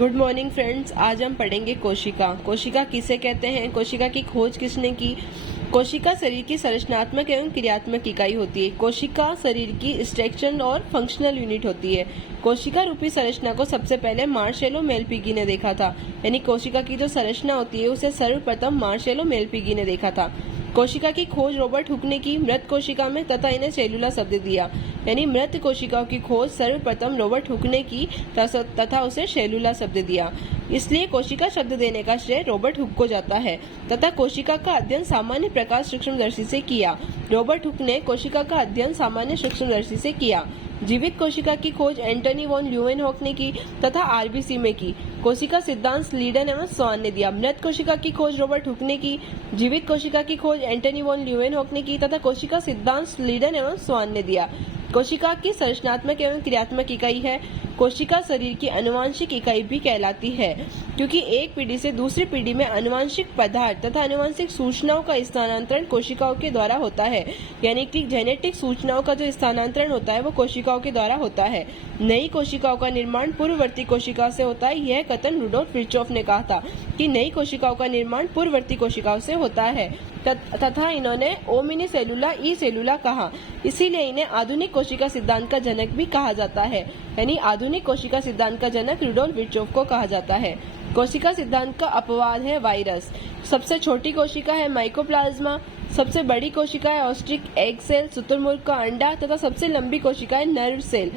Good morning friends. आज हम पढ़ेंगे कोशिका। कोशिका किसे कहते हैं, कोशिका की खोज किसने की। कोशिका शरीर की संरचनात्मक एवं क्रियात्मक इकाई होती है। कोशिका शरीर की स्ट्रक्चरल और फंक्शनल यूनिट होती है। कोशिका रूपी संरचना को सबसे पहले मार्सेलो मेलपिगी ने देखा था, यानी कोशिका की जो संरचना होती है उसे सर्वप्रथम मार्सेलो मेलपिगी ने देखा था। कोशिका की खोज रॉबर्ट हुक ने की मृत कोशिका में तथा इन्हें सेलुला शब्द दिया, यानी मृत कोशिकाओं की खोज सर्वप्रथम रॉबर्ट हुक ने की तथा उसे सेलुला शब्द दिया। इसलिए कोशिका शब्द देने का श्रेय रॉबर्ट हुक को जाता है तथा कोशिका का अध्ययन सामान्य प्रकाश सूक्ष्मदर्शी से किया। रॉबर्ट हुक ने कोशिका का अध्ययन सामान्य सूक्ष्मदर्शी से किया। जीवित कोशिका की खोज एंटनी वॉन ल्यूवेनहॉक ने की तथा आरबीसी में की। कोशिका सिद्धांत स्लीडन एवं स्वान ने दिया। मृत कोशिका की खोज रॉबर्ट हुक ने की। जीवित कोशिका की खोज एंटनी वॉन ल्यूवेनहॉक ने की तथा कोशिका सिद्धांत स्लीडन एवं स्वान ने दिया। कोशिका की संरचनात्मक एवं क्रियात्मक इकाई है। कोशिका शरीर की आनुवांशिक इकाई भी कहलाती है, क्योंकि एक पीढ़ी से दूसरी पीढ़ी में आनुवांशिक पदार्थ तथा आनुवांशिक सूचनाओं का स्थानांतरण कोशिकाओं के द्वारा होता है, यानी कि जेनेटिक सूचनाओं का जो स्थानांतरण होता है वो कोशिकाओं के द्वारा होता है। नई कोशिकाओं का निर्माण पूर्ववर्ती कोशिका से होता है। यह कथन रुडोल्फ विर्चोव ने कहा था कि नई कोशिकाओं का निर्माण पूर्ववर्ती कोशिकाओं से होता है तथा इन्होंने ओमिनी सेलुला ई सेलुला कहा, इसीलिए इन्हें आधुनिक कोशिका सिद्धांत का जनक भी कहा जाता है, यानी आधुनिक कोशिका सिद्धांत का जनक रुडोल्फ विर्चोव को कहा जाता है। कोशिका सिद्धांत का अपवाद है वायरस। सबसे छोटी कोशिका है माइकोप्लाज्मा, सबसे बड़ी कोशिका है ऑस्ट्रिक एग सेल, शुतुरमुर्ग का अंडा तथा सबसे लंबी कोशिका है नर्व सेल।